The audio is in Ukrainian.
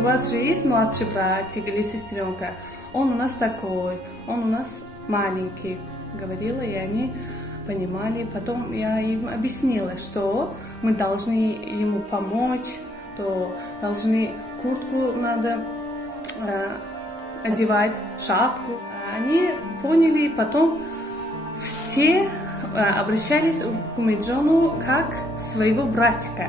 У вас же есть младший братик или сестренка? Он у нас такой, он у нас маленький, говорила, и они понимали. Потом я им объяснила, что мы должны ему помочь, то должны куртку надо одевать, шапку. Они поняли, потом все обращались к Умиджону как своего братика.